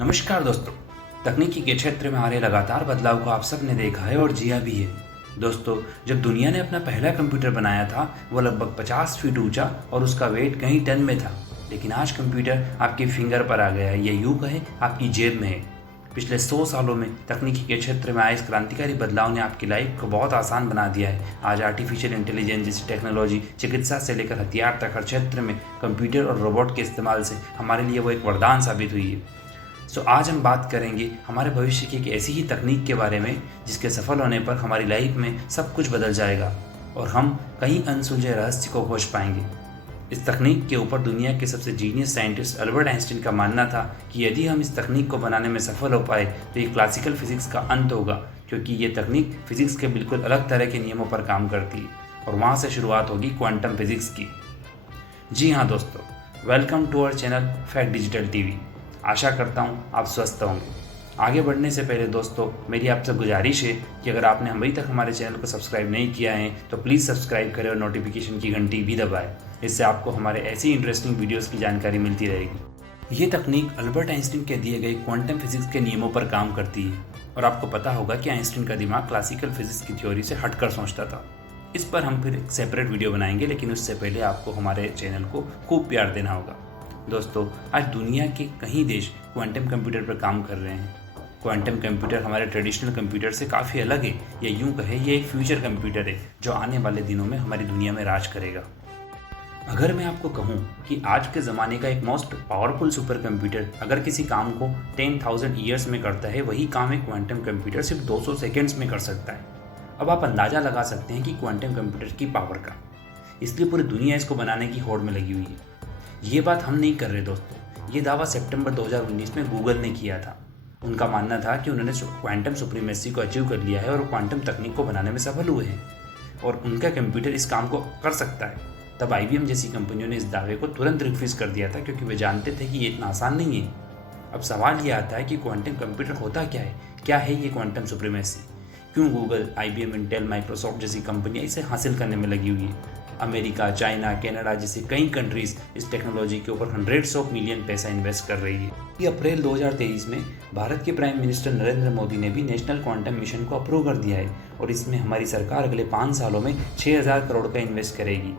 नमस्कार दोस्तों। तकनीकी के क्षेत्र में आ रहे लगातार बदलाव को आप सब ने देखा है और जिया भी है। दोस्तों, जब दुनिया ने अपना पहला कंप्यूटर बनाया था वो लगभग 50 फीट ऊंचा और उसका वेट कहीं टन में था। लेकिन आज कंप्यूटर आपके फिंगर पर आ गया है, या यूं कहें आपकी जेब में है। पिछले 100 सालों में तकनीकी के क्षेत्र में आए इस क्रांतिकारी बदलाव ने आपकी लाइफ को बहुत आसान बना दिया है। आज आर्टिफिशियल इंटेलिजेंस जैसी टेक्नोलॉजी चिकित्सा से लेकर हथियार तक हर क्षेत्र में कंप्यूटर और रोबोट के इस्तेमाल से हमारे लिए वो एक वरदान साबित हुई है। आज हम बात करेंगे हमारे भविष्य की एक ऐसी ही तकनीक के बारे में जिसके सफल होने पर हमारी लाइफ में सब कुछ बदल जाएगा और हम कई अनसुलझे रहस्य को खोज पाएंगे। इस तकनीक के ऊपर दुनिया के सबसे जीनियस साइंटिस्ट अल्बर्ट आइंस्टीन का मानना था कि यदि हम इस तकनीक को बनाने में सफल हो पाए तो ये क्लासिकल फिजिक्स का अंत होगा, क्योंकि ये तकनीक फिजिक्स के बिल्कुल अलग तरह के नियमों पर काम करती है और वहाँ से शुरुआत होगी क्वांटम फिजिक्स की। जी हाँ दोस्तों, welcome to our channel Fact Digital TV. आशा करता हूँ आप स्वस्थ होंगे। आगे बढ़ने से पहले दोस्तों, मेरी आपसे गुजारिश है कि अगर आपने अभी तक हमारे चैनल को सब्सक्राइब नहीं किया है तो प्लीज़ सब्सक्राइब करें और नोटिफिकेशन की घंटी भी दबाएं। इससे आपको हमारे ऐसी इंटरेस्टिंग वीडियोस की जानकारी मिलती रहेगी। ये तकनीक अल्बर्ट आइंस्टीन के दिए गए क्वांटम फिजिक्स के नियमों पर काम करती है। और आपको पता होगा कि आइंस्टीन का दिमाग क्लासिकल फिजिक्स की थ्योरी से हटकर सोचता था। इस पर हम फिर एक सेपरेट वीडियो बनाएंगे, लेकिन उससे पहले आपको हमारे चैनल को खूब प्यार देना होगा। दोस्तों, आज दुनिया के कई देश क्वांटम कंप्यूटर पर काम कर रहे हैं। क्वांटम कंप्यूटर हमारे ट्रेडिशनल कंप्यूटर से काफ़ी अलग है, या यूं कहें ये एक फ्यूचर कंप्यूटर है जो आने वाले दिनों में हमारी दुनिया में राज करेगा। अगर मैं आपको कहूं कि आज के ज़माने का एक मोस्ट पावरफुल सुपर कंप्यूटर अगर किसी काम को 10,000 ईयर्स में करता है, वही काम एक क्वांटम कंप्यूटर सिर्फ 200 सेकेंड्स में कर सकता है। अब आप अंदाज़ा लगा सकते हैं कि क्वांटम कंप्यूटर की पावर का। इसलिए पूरी दुनिया इसको बनाने की होड़ में लगी हुई है। ये बात हम नहीं कर रहे दोस्तों, ये दावा सितंबर 2019 में गूगल ने किया था। उनका मानना था कि उन्होंने क्वांटम सुप्रीमेसी को अचीव कर लिया है और क्वांटम तकनीक को बनाने में सफल हुए हैं और उनका कंप्यूटर इस काम को कर सकता है। तब IBM जैसी कंपनियों ने इस दावे को तुरंत रिफ्यूज कर दिया था, क्योंकि वे जानते थे कि ये इतना आसान नहीं है। अब सवाल ये आता है कि क्वांटम कंप्यूटर होता क्या है ये क्वांटम सुप्रीमेसी? क्यों गूगल, IBM, इंटेल, माइक्रोसॉफ्ट जैसी कंपनियां इसे हासिल करने में लगी हुई है? अमेरिका, चाइना, कनाडा जैसे कई कंट्रीज इस टेक्नोलॉजी के ऊपर हंड्रेड्स ऑफ मिलियन पैसा इन्वेस्ट कर रही है। ये अप्रैल 2023 में भारत के प्राइम मिनिस्टर नरेंद्र मोदी ने भी नेशनल क्वांटम मिशन को अप्रूव कर दिया है और इसमें हमारी सरकार अगले 5 सालों में 6,000 करोड़ का इन्वेस्ट करेगी,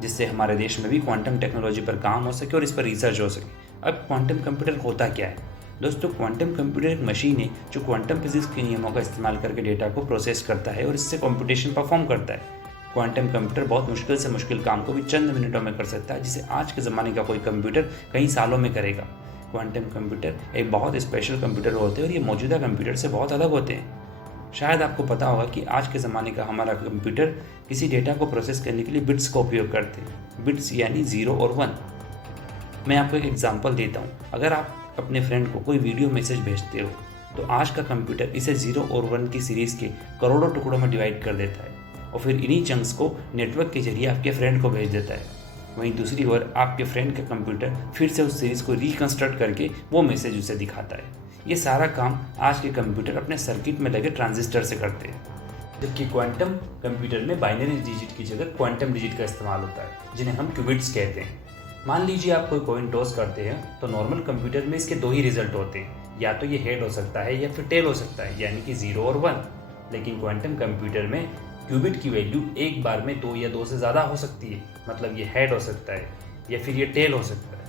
जिससे हमारे देश में भी क्वांटम टेक्नोलॉजी पर काम हो सके और इस पर रिसर्च हो सके। अब क्वांटम कंप्यूटर होता क्या है? दोस्तों, क्वांटम कंप्यूटर एक मशीन है जो क्वांटम फिजिक्स के नियमों का इस्तेमाल करके डेटा को प्रोसेस करता है और इससे कंप्यूटेशन परफॉर्म करता है। क्वांटम कंप्यूटर बहुत मुश्किल से मुश्किल काम को भी चंद मिनटों में कर सकता है, जिसे आज के ज़माने का कोई कंप्यूटर कई सालों में करेगा। क्वांटम कंप्यूटर एक बहुत स्पेशल कंप्यूटर होते हैं और ये मौजूदा कंप्यूटर से बहुत अलग होते हैं। शायद आपको पता होगा कि आज के ज़माने का हमारा कंप्यूटर किसी डेटा को प्रोसेस करने के लिए बिट्स का उपयोग करते हैं। बिट्स यानी 0 और 1। मैं आपको एक एग्जाम्पल देता हूँ। अगर आप अपने फ्रेंड को कोई वीडियो मैसेज भेजते हो तो आज का कंप्यूटर इसे 0 और 1 की सीरीज़ के करोड़ों टुकड़ों में डिवाइड कर देता है और फिर इन्हीं चंक्स को नेटवर्क के जरिए आपके फ्रेंड को भेज देता है। वहीं दूसरी ओर आपके फ्रेंड का कंप्यूटर फिर से उस सीरीज़ को रिकंस्ट्रक्ट करके वो मैसेज उसे दिखाता है। ये सारा काम आज के कंप्यूटर अपने सर्किट में लगे ट्रांजिस्टर से करते हैं, जबकि क्वांटम कंप्यूटर में बाइनरी डिजिट की जगह क्वांटम डिजिट का इस्तेमाल होता है, जिन्हें हम क्यूबिट्स कहते हैं। मान लीजिए आप कोई कॉइन टॉस करते हैं तो नॉर्मल कंप्यूटर में इसके 2 ही रिजल्ट होते हैं, या तो ये हेड हो सकता है या फिर टेल हो सकता है, यानी कि 0 और 1। लेकिन क्वांटम कंप्यूटर में क्यूबिट की वैल्यू एक बार में 2 या 2 से ज़्यादा हो सकती है। मतलब ये हेड हो सकता है या फिर ये टेल हो सकता है,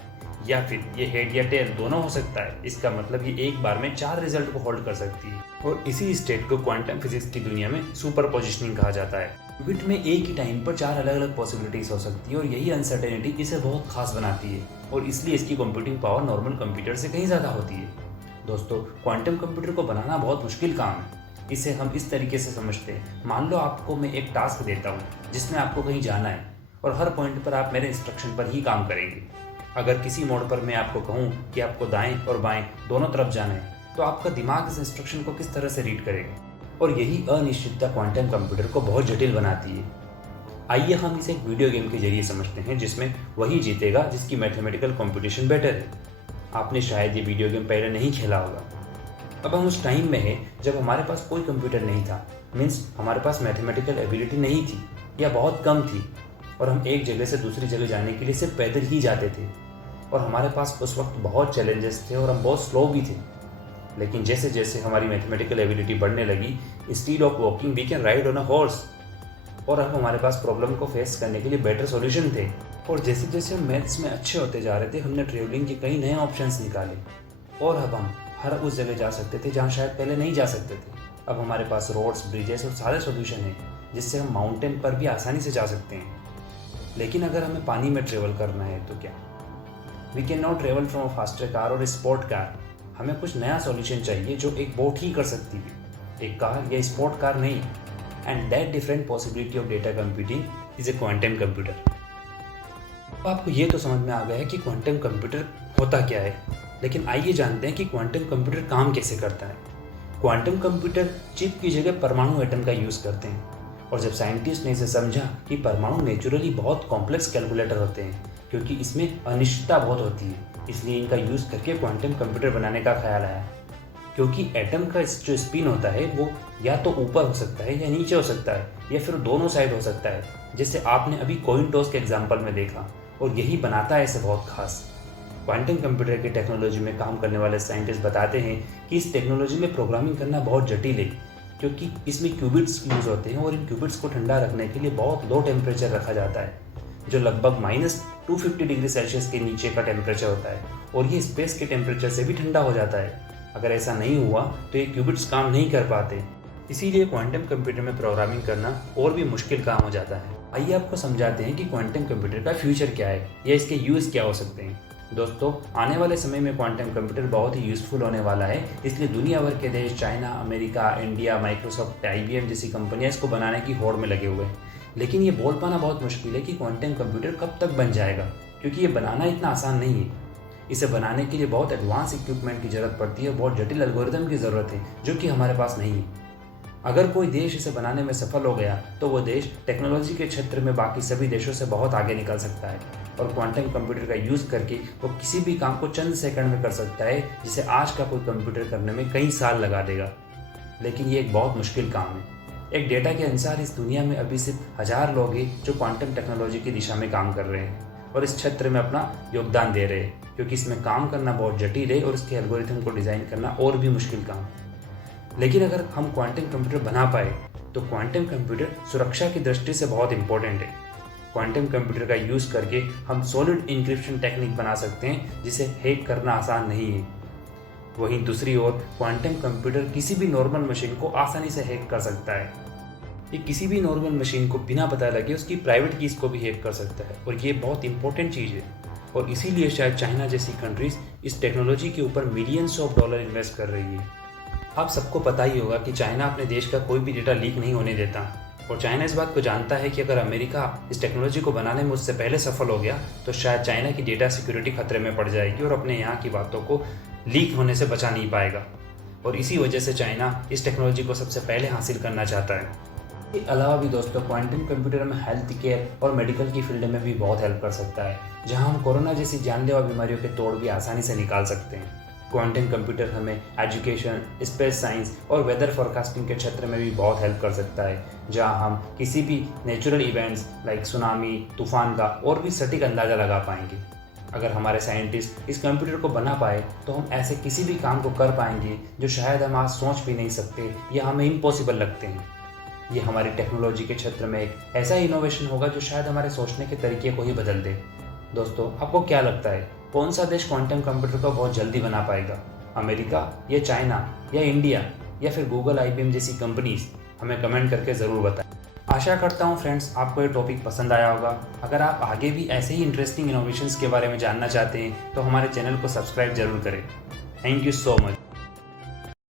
या फिर ये हेड या टेल दोनों हो सकता है। इसका मतलब ये एक बार में 4 रिजल्ट को होल्ड कर सकती है और इसी स्टेट को क्वांटम फिजिक्स की दुनिया में सुपर पोजिशनिंग कहा जाता है। क्यूबिट में एक ही टाइम पर 4 अलग अलग पॉसिबिलिटीज हो सकती है और यही अनसर्टेनिटी इसे बहुत खास बनाती है और इसलिए इसकी कंप्यूटिंग पावर नॉर्मल कंप्यूटर से कहीं ज़्यादा होती है। दोस्तों, क्वांटम कंप्यूटर को बनाना बहुत मुश्किल काम है। इसे हम इस तरीके से समझते हैं। मान लो आपको मैं एक टास्क देता हूँ जिसमें आपको कहीं जाना है और हर पॉइंट पर आप मेरे इंस्ट्रक्शन पर ही काम करेंगे। अगर किसी मोड़ पर मैं आपको कहूँ कि आपको दाएं और बाएं दोनों तरफ जाना है, तो आपका दिमाग इस इंस्ट्रक्शन को किस तरह से रीड करेगा? और यही अनिश्चितता क्वांटम कंप्यूटर को बहुत जटिल बनाती है। आइए हम इसे एक वीडियो गेम के जरिए समझते हैं जिसमें वही जीतेगा जिसकी मैथमेटिकल कंप्यूटेशन बेटर है। आपने शायद ये वीडियो गेम पहले नहीं खेला होगा। अब हम उस टाइम में हैं जब हमारे पास कोई कंप्यूटर नहीं था, मीन्स हमारे पास मैथमेटिकल एबिलिटी नहीं थी या बहुत कम थी और हम एक जगह से दूसरी जगह जाने के लिए सिर्फ पैदल ही जाते थे और हमारे पास उस वक्त बहुत चैलेंजेस थे और हम बहुत स्लो भी थे। लेकिन जैसे जैसे हमारी मैथमेटिकल एबिलिटी बढ़ने लगी, instead of walking we can ride on a horse, और अब हमारे पास प्रॉब्लम को फेस करने के लिए बेटर सॉल्यूशन थे। और जैसे जैसे हम मैथ्स में अच्छे होते जा रहे थे, हमने ट्रेवलिंग के कई नए ऑप्शंस निकाले, और अब हम हर उस जगह जा सकते थे जहाँ शायद पहले नहीं जा सकते थे। अब हमारे पास रोड्स, ब्रिजेस और सारे सॉल्यूशन हैं जिससे हम माउंटेन पर भी आसानी से जा सकते हैं। लेकिन अगर हमें पानी में ट्रेवल करना है तो क्या? We can not travel from a faster car और स्पोर्ट कार। हमें कुछ नया सॉल्यूशन चाहिए जो एक बोट ही कर सकती है, एक कार या स्पोर्ट कार नहीं। And that different possibility of data computing is a quantum computer. अब आपको ये तो समझ में आ गया है कि क्वांटम कंप्यूटर होता क्या है, लेकिन आइए जानते हैं कि क्वांटम कंप्यूटर काम कैसे करता है। क्वांटम कंप्यूटर चिप की जगह परमाणु एटम का यूज़ करते हैं, और जब साइंटिस्ट ने इसे समझा कि परमाणु नेचुरली बहुत कॉम्प्लेक्स कैलकुलेटर होते हैं क्योंकि इसमें अनिश्चितता बहुत होती है, इसलिए इनका यूज़ करके क्वांटम कंप्यूटर बनाने का ख्याल आया। क्योंकि एटम का जो स्पिन होता है वो या तो ऊपर हो सकता है या नीचे हो सकता है, या फिर दोनों साइड हो सकता है, जैसे आपने अभी कॉइन टॉस के एग्जाम्पल में देखा, और यही बनाता है इसे बहुत खास। क्वांटम कंप्यूटर की टेक्नोलॉजी में काम करने वाले साइंटिस्ट बताते हैं कि इस टेक्नोलॉजी में प्रोग्रामिंग करना बहुत जटिल है, क्योंकि इसमें क्यूबिट्स यूज़ होते हैं और इन क्यूबिट्स को ठंडा रखने के लिए बहुत लो टेम्परेचर रखा जाता है, जो लगभग -250 डिग्री सेल्सियस के नीचे का टेम्परेचर होता है, और ये स्पेस के टेम्परेचर से भी ठंडा हो जाता है। अगर ऐसा नहीं हुआ तो ये क्यूबिट्स काम नहीं कर पाते, इसीलिए क्वांटम कंप्यूटर में प्रोग्रामिंग करना और भी मुश्किल काम हो जाता है। आइए आपको समझाते हैं कि क्वांटम कंप्यूटर का फ्यूचर क्या है या इसके यूज़ क्या हो सकते हैं। दोस्तों, आने वाले समय में क्वांटम कंप्यूटर बहुत ही यूज़फुल होने वाला है, इसलिए दुनिया भर के देश China, America, India, Microsoft, IBM जैसी कंपनियां इसको बनाने की होड़ में लगे हुए हैं। लेकिन ये बोल पाना बहुत मुश्किल है कि क्वांटम कंप्यूटर कब तक बन जाएगा, क्योंकि ये बनाना इतना आसान नहीं है। इसे बनाने के लिए बहुत एडवांस इक्विपमेंट की ज़रूरत पड़ती है और बहुत जटिल एल्गोरिथम की ज़रूरत है, जो कि हमारे पास नहीं है। अगर कोई देश इसे बनाने में सफल हो गया तो वो देश टेक्नोलॉजी के क्षेत्र में बाकी सभी देशों से बहुत आगे निकल सकता है, और क्वांटम कंप्यूटर का यूज़ करके वो किसी भी काम को चंद सेकंड में कर सकता है, जिसे आज का कोई कंप्यूटर करने में कई साल लगा देगा। लेकिन ये एक बहुत मुश्किल काम है। एक डेटा के अनुसार इस दुनिया में अभी सिर्फ 1000 लोग हैं जो क्वांटम टेक्नोलॉजी की दिशा में काम कर रहे हैं और इस क्षेत्र में अपना योगदान दे रहे हैं, क्योंकि इसमें काम करना बहुत जटिल है और इसके एल्गोरिथम को डिज़ाइन करना और भी मुश्किल काम। लेकिन अगर हम क्वांटम कंप्यूटर बना पाए तो क्वांटम कंप्यूटर सुरक्षा की दृष्टि से बहुत इंपॉर्टेंट है। क्वांटम कंप्यूटर का यूज़ करके हम सॉलिड इंक्रिप्शन टेक्निक बना सकते हैं, जिसे हैक करना आसान नहीं है। वहीं दूसरी ओर क्वांटम कंप्यूटर किसी भी नॉर्मल मशीन को आसानी से हैक कर सकता है। ये किसी भी नॉर्मल मशीन को बिना पता लगे उसकी प्राइवेट कीज़ को भी हैक कर सकता है, और ये बहुत इंपॉर्टेंट चीज़ है। और इसीलिए शायद चाइना जैसी कंट्रीज इस टेक्नोलॉजी के ऊपर मिलियंस ऑफ डॉलर इन्वेस्ट कर रही है। आप सबको पता ही होगा कि चाइना अपने देश का कोई भी डेटा लीक नहीं होने देता, और चाइना इस बात को जानता है कि अगर अमेरिका इस टेक्नोलॉजी को बनाने में उससे पहले सफल हो गया तो शायद चाइना की डेटा सिक्योरिटी खतरे में पड़ जाएगी और अपने यहाँ की बातों को लीक होने से बचा नहीं पाएगा। और इसी वजह से चाइना इस टेक्नोलॉजी को सबसे पहले हासिल करना चाहता है। इसके अलावा भी दोस्तों, क्वांटम कंप्यूटर में हेल्थ केयर और मेडिकल की फील्ड में भी बहुत हेल्प कर सकता है, जहां हम कोरोना जैसी जानलेवा बीमारियों के तोड़ भी आसानी से निकाल सकते हैं। क्वांटम कंप्यूटर हमें एजुकेशन, स्पेस साइंस और वेदर फोरकास्टिंग के क्षेत्र में भी बहुत हेल्प कर सकता है, जहां हम किसी भी नेचुरल इवेंट्स लाइक सुनामी, तूफान का और भी सटीक अंदाज़ा लगा पाएंगे। अगर हमारे साइंटिस्ट इस कंप्यूटर को बना पाए तो हम ऐसे किसी भी काम को कर पाएंगे जो शायद हम आज सोच भी नहीं सकते या हमें इम्पॉसिबल लगते हैं। ये हमारी टेक्नोलॉजी के क्षेत्र में एक ऐसा इनोवेशन होगा जो शायद हमारे सोचने के तरीके को ही बदल दे। दोस्तों, आपको क्या लगता है, कौन सा देश क्वांटम कंप्यूटर को बहुत जल्दी बना पाएगा? अमेरिका या चाइना या इंडिया या फिर गूगल, IBM जैसी कंपनीज? हमें कमेंट करके ज़रूर बताएं। आशा करता हूँ फ्रेंड्स आपको ये टॉपिक पसंद आया होगा। अगर आप आगे भी ऐसे ही इंटरेस्टिंग इनोवेशंस के बारे में जानना चाहते हैं तो हमारे चैनल को सब्सक्राइब जरूर करें। Thank you so much.